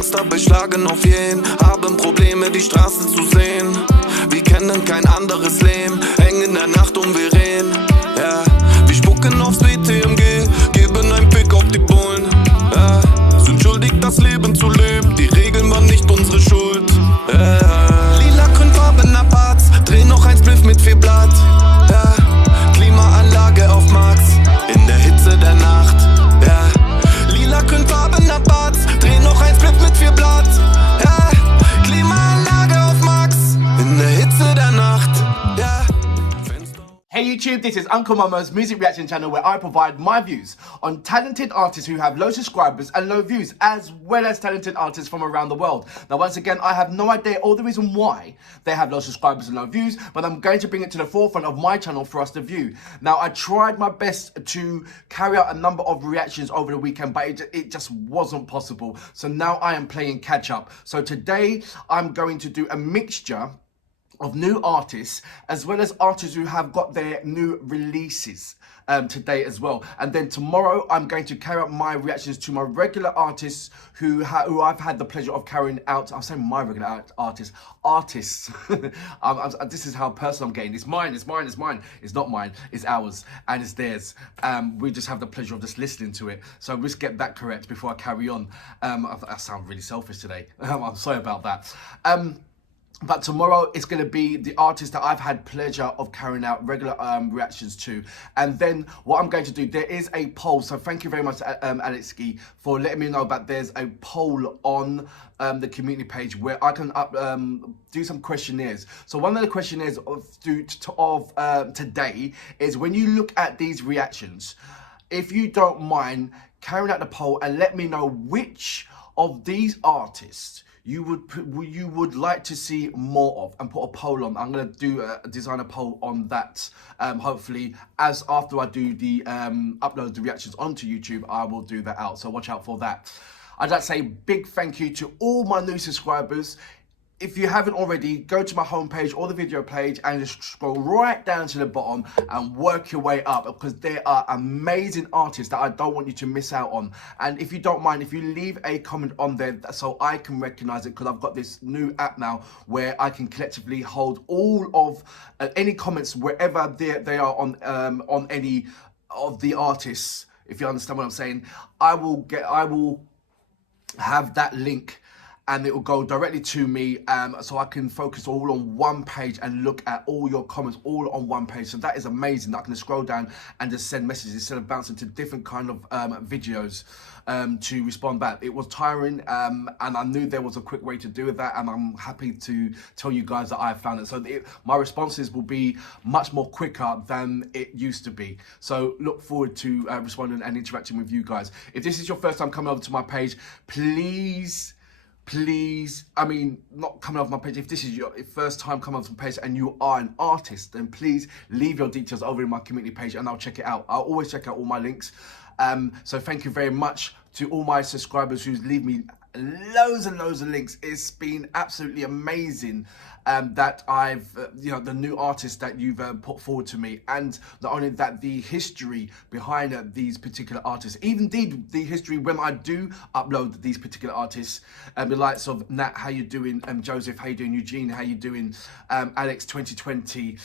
Fenster beschlagen auf jeden, haben Probleme die Straße zu sehen. Wir kennen kein anderes Leben, hängen in der Nacht und wir reden. Ja, wir spucken aufs BTMG, geben ein Pick auf die Bullen. Ja, sind schuldig das Leben zu leben, die Regeln waren nicht unsere Schuld. Ja, lila Farben Aparts, dreh noch ein Spliff mit 4 Blatt. Ja, Klimaanlage auf Max, in der Hitze der Nacht. Ja, lila Farben Aparts, dreh noch ein Spliff mit 4 Blatt. Ja, Klimaanlage auf Max, in der Hitze der Nacht. Ja. Hey YouTube, this is Uncle Momo's music reaction channel where I provide my views on talented artists who have low subscribers and low views, as well as talented artists from around the world. Now once again, I have no idea or the reason why they have low subscribers and low views, but I'm going to bring it to the forefront of my channel for us to view. Now I tried my best to carry out a number of reactions over the weekend, but it just wasn't possible. So now I am playing catch up. So today I'm going to do a mixture of new artists, as well as artists who have got their new releases today as well. And then tomorrow I'm going to carry out my reactions to my regular artists who I've had the pleasure of carrying out. I'm saying my regular artists. This is how personal I'm getting. It's mine. It's not mine, it's ours and it's theirs. We just have the pleasure of just listening to it. So let's get that correct before I carry on. I sound really selfish today. I'm sorry about that. But tomorrow it's going to be the artists that I've had pleasure of carrying out regular reactions to. And then what I'm going to do, there is a poll. So thank you very much, Alexi, for letting me know that there's a poll on the community page where I can do some questionnaires. So one of the questionnaires of today is, when you look at these reactions, if you don't mind carrying out the poll and let me know which of these artists you would like to see more of, and put a poll on. I'm going to design a poll on that. Hopefully, as after I do the upload the reactions onto YouTube, I will do that out. So watch out for that. I'd like to say big thank you to all my new subscribers. If you haven't already, go to my homepage or the video page and just scroll right down to the bottom and work your way up, because there are amazing artists that I don't want you to miss out on. And if you don't mind, if you leave a comment on there so I can recognize it, because I've got this new app now where I can collectively hold all of any comments wherever they are on any of the artists. If you understand what I'm saying, I will have that link and it will go directly to me, so I can focus all on one page and look at all your comments all on one page. So that is amazing. I can just scroll down and just send messages instead of bouncing to different kind of videos to respond back. It was tiring, and I knew there was a quick way to do that, and I'm happy to tell you guys that I found it. So my responses will be much more quicker than it used to be. So look forward to responding and interacting with you guys. If this is your first time coming over to my page, please, I mean, not coming off my page, if this is your first time coming off my page and you are an artist, then please leave your details over in my community page and I'll check it out. I'll always check out all my links. So thank you very much to all my subscribers who leave me loads and loads of links. It's been absolutely amazing that I've, the new artists that you've put forward to me, and not only that, the history behind these particular artists, even the history when I do upload these particular artists, the likes of Nat, how you doing, Joseph, how you doing, Eugene, how you doing, Alex 2020,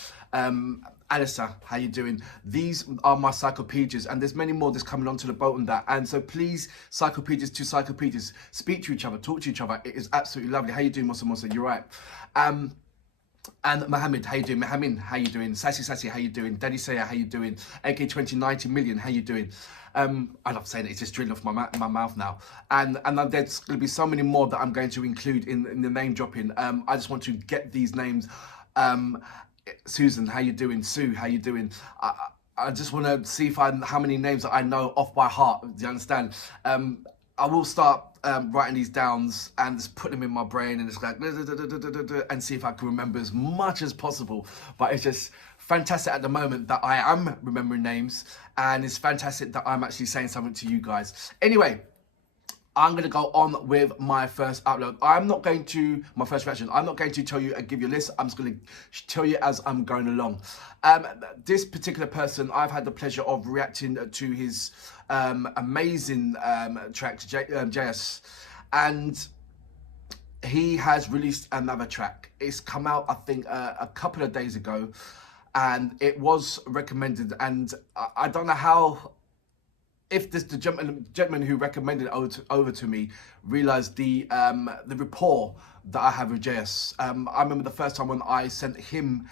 Alissa, how you doing? These are my cyclopedias, and there's many more that's coming onto the boat on that. And so please, cyclopedias to cyclopedias, speak to each other, talk to each other. It is absolutely lovely. How you doing, Mosa? You're right. And Mohammed, how you doing? Mohammed, how you doing? Sassy, how you doing? Daddy Saya, how you doing? AK 2090 million, how you doing? I love saying it, it's just drilling off my mouth now. And there's going to be so many more that I'm going to include in the name dropping. I just want to get these names. Susan, how you doing? Sue, how you doing? I just want to see how many names that I know off by heart. Do you understand? I will start writing these down and just put them in my brain, and it's like and see if I can remember as much as possible. But it's just fantastic at the moment that I am remembering names, and it's fantastic that I'm actually saying something to you guys. Anyway, I'm going to go on with my first upload. My first reaction, I'm not going to tell you and give you a list. I'm just going to tell you as I'm going along. This particular person, I've had the pleasure of reacting to his amazing tracks, Jaysus. And he has released another track. It's come out, I think, a couple of days ago, and it was recommended. And I don't know how, if the gentleman who recommended it over to me realized the rapport that I have with Jaysus. I remember the first time when I sent him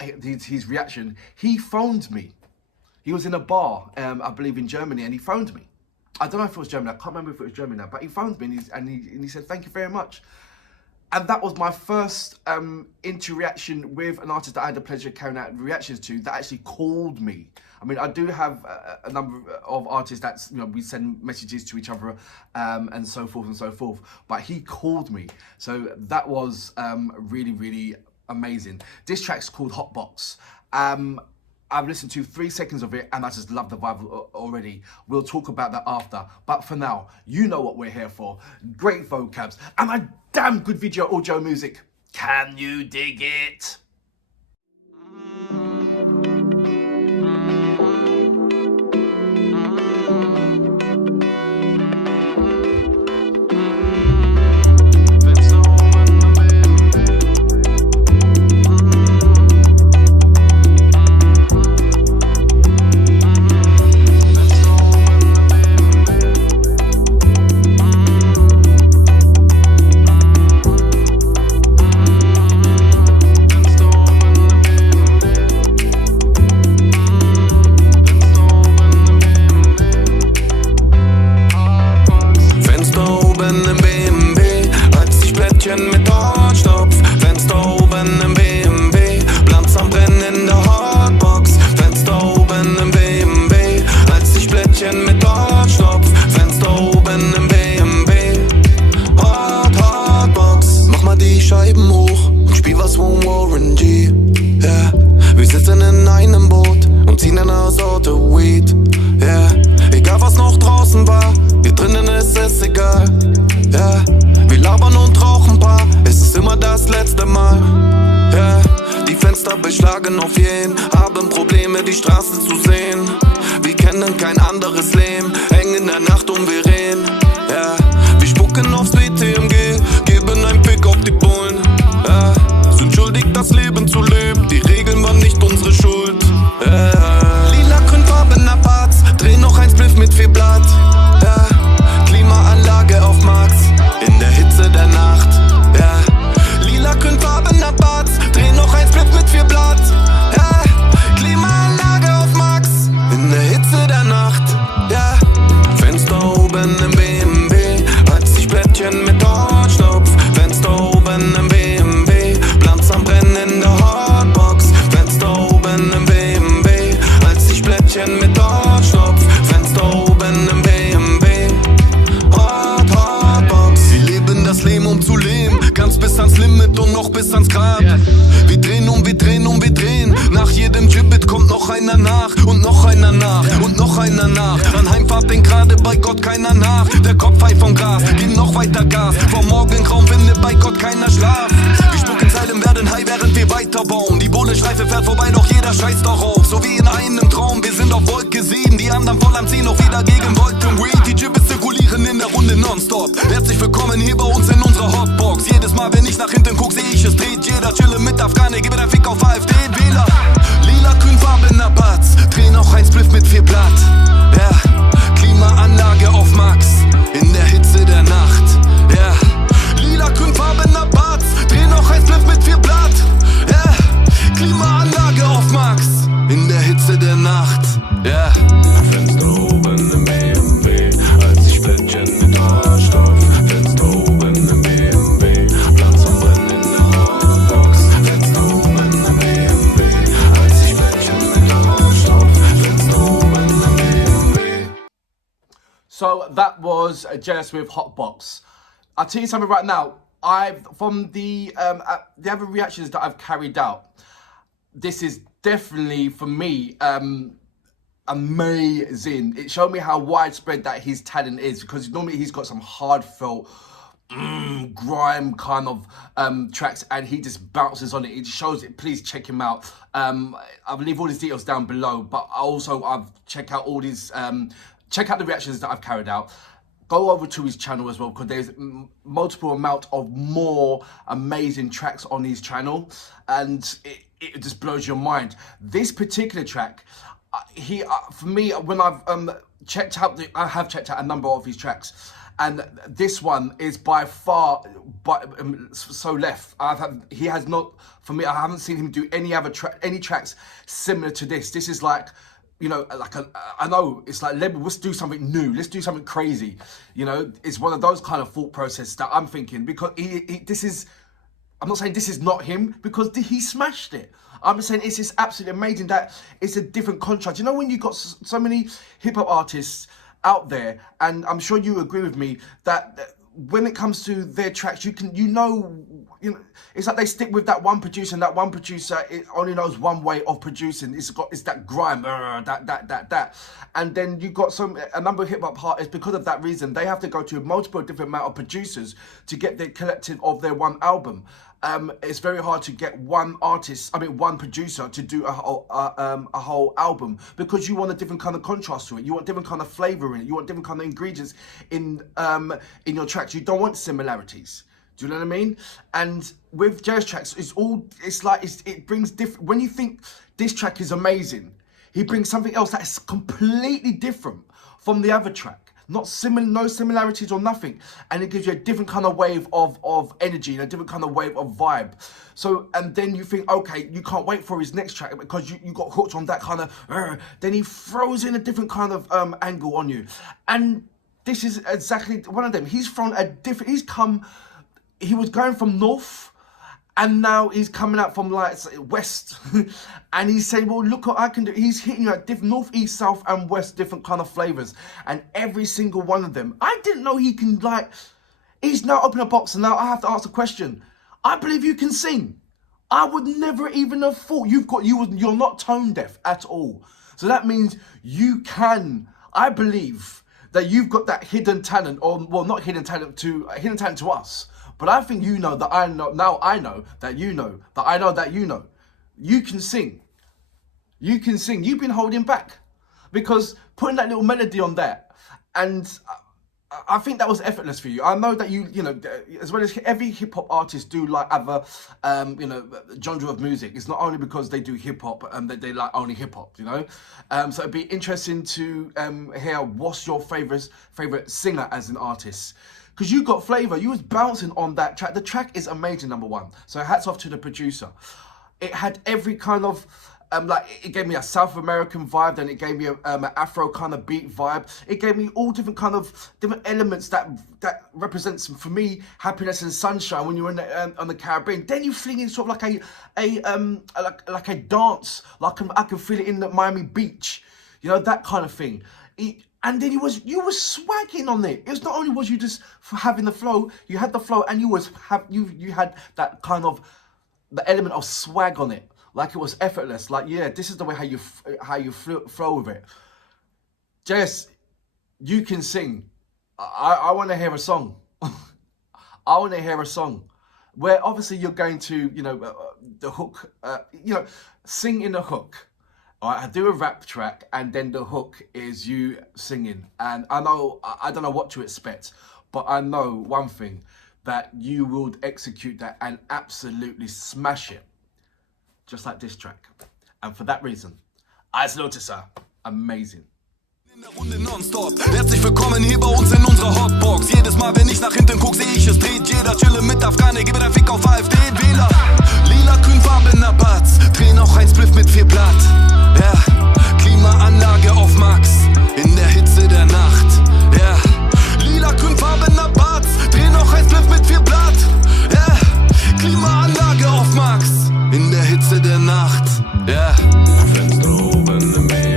his reaction, he phoned me. He was in a bar, I believe in Germany, and he phoned me. I don't know if it was Germany, I can't remember if it was Germany now, but he phoned me and he said, thank you very much. And that was my first interaction with an artist that I had the pleasure of carrying out reactions to that actually called me. I mean, I do have a number of artists that, you know, we send messages to each other and so forth and so forth, but he called me. So that was really, really amazing. This track's called Hotbox. I've listened to 3 seconds of it and I just love the vibe already. We'll talk about that after. But for now, you know what we're here for. Great vocabs and a damn good video audio music. Can you dig it? Beschlagen auf jeden, haben Probleme die Straße zu sehen. Wir kennen kein anderes Leben, hängen in der Nacht wir reden. Ja, wir spucken aufs BTMG, geben ein Pick auf die Bullen. Ja, sind schuldig das Leben zu leben, die Regeln waren nicht unsere Schuld. Ja, lila Grünfarben Aparts, dreh noch ein Spliff mit 4 Blatt. Ja, Klimaanlage auf Max, in der Hitze der Nacht. Ja, lila Grünfarben Aparts, dreh noch ein Spliff mit 4 Blatt. Ja, Klimaanlage auf Max, in der Hitze der Nacht. Ja, Fenster oben im BMW, als ich Blättchen mit Hortstopf. Fenster oben im BMW, Blanz am Brennen in der Hotbox. Fenster oben im BMW, als ich Blättchen mit Hortstopf. Fenster oben im BMW, Hotbox. Wir leben das Leben um zu leben, ganz bis ans Limit und noch bis ans Grab. Wir drehen wir drehen wir drehen. Nach jedem Gibbet kommt noch einer nach und noch einer nach und noch einer nach. An Heimfahrt denkt gerade bei Gott keiner nach. Der Kopf high vom Gras, geben noch weiter Gas. Vom Morgen Graum findet bei Gott keiner Schlaf. Wir spucken Zeilen, werden high, während wir weiterbauen. Die Bohlenschleife fährt vorbei, doch jeder scheißt darauf. So wie in einem Traum, wir sind auf Wolke 7. Die anderen voll am Ziehen, auch wieder gegen wollten Weed. Die Gibbets zirkulieren in der Runde nonstop. Herzlich willkommen hier bei uns in unserer Hotbox. Jedes Mal, wenn ich nach hinten guck, seh ich es dreht jeder. Chille mit Afghane, gebe dein Fick auf AfD-Wähler. Lila kühnfarbener Batz, dreh noch ein Spliff mit 4 Blatt. Ja, Klimaanlage auf Max, in der Hitze der Nacht. Ja, lila kühnfarbener Batz, dreh noch ein Spliff mit 4 Blatt. Ja, Klimaanlage auf Max, in der Hitze der Nacht. Ja, Fenster oben im BMW, als ich Blättchen mit Hortstopf. Fenster oben im BMW, Platz am Brennen in der Hotbox. Fenster oben im BMW, als ich Blättchen mit Hortstopf. Fenster oben im BMW. So that was Jaysus with Hotbox. I'll tell you something right now. From the other reactions that I've carried out, this is definitely for me amazing. It showed me how widespread that his talent is, because normally he's got some heartfelt grime kind of tracks and he just bounces on it. It shows it. Please check him out. I'll leave all his details down below, but also I've checked out all these check out the reactions that I've carried out. go over to his channel as well, because there's multiple amount of more amazing tracks on his channel, and it just blows your mind. This particular track, for me, when I've checked out, I have checked out a number of his tracks, and this one is by far so left. He has not, for me, I haven't seen him do any other any tracks similar to this. This is like, you know, like I know it's like, let's do something new, let's do something crazy. You know, it's one of those kind of thought process that I'm thinking, because I'm not saying this is not him, because he smashed it. I'm just saying it's just absolutely amazing that it's a different contrast. You know, when you've got so many hip hop artists out there, and I'm sure you agree with me that when it comes to their tracks, you know, it's like they stick with that one producer, and that one producer, it only knows one way of producing. It's that grime, that, and then you've got a number of hip hop artists, because of that reason, they have to go to multiple different amount of producers to get the collective of their one album. It's very hard to get one producer to do a whole album, because you want a different kind of contrast to it. You want different kind of flavor in it. You want different kind of ingredients in your tracks. You don't want similarities. Do you know what I mean? And with Jay's tracks, it brings different. When you think this track is amazing, he brings something else that is completely different from the other track. No similarities or nothing, and it gives you a different kind of wave of energy and a different kind of wave of vibe. So, and then you think, okay, you can't wait for his next track, because you got hooked on that kind of. Then he throws in a different kind of angle on you, and this is exactly one of them. He's thrown a different. He was going from north, and now he's coming out from like west, and he's saying, well, look what I can do. He's hitting you at different north, east, south, and west, different kind of flavors, and every single one of them. I didn't know he can, like, he's now opened a box, and now I have to ask a question. I believe you can sing. I would never even have thought you're not tone deaf at all. So that means you can. I believe that you've got that hidden talent, or well, not hidden talent to us. But I think you know that I know. Now I know that you know that I know that you know. You can sing. You can sing. You've been holding back, because putting that little melody on that, and I think that was effortless for you. I know that you know, as well as every hip hop artist do like other, genre of music. It's not only because they do hip hop and that they like only hip hop, you know. So it'd be interesting to hear what's your favorite singer as an artist. Because you got flavour, you was bouncing on that track. The track is amazing, number one. So hats off to the producer. It had every kind of, it gave me a South American vibe, then it gave me an Afro kind of beat vibe. It gave me all different elements that represents, for me, happiness and sunshine when you're on the Caribbean. Then you fling in sort of like a dance, like I can feel it in the Miami Beach, you know, that kind of thing. And then you were swagging on it. It was not only was you just having the flow, you had the flow, and you had that kind of the element of swag on it, like it was effortless. Like, yeah, this is the way how you flow with it. Jess, you can sing. I want to hear a song. I want to hear a song where obviously you're going to, the hook, sing in the hook. I do a rap track, and then the hook is you singing. And I don't know what to expect, but I know one thing, that you will execute that and absolutely smash it. Just like this track. And for that reason, als Lotisser, amazing. In der Runde nonstop. Herzlich willkommen hier bei uns in unserer Hotbox. Jedes Mal, wenn ich nach hinten guck, seh ich es dreht. Jeder chille mit Afghane, gebe der Fick auf AfD-Wähler. Lila, grünfarbener Batz, dreh noch ein Spliff mit 4 Blatt. Ja, Klimaanlage auf Max, in der Hitze der Nacht. Ja, lila, grünfarbener Batz, dreh noch ein Spliff mit 4 Blatt. Ja, Klimaanlage auf Max, in der Hitze der Nacht. Ja, Fenster oben im Meer.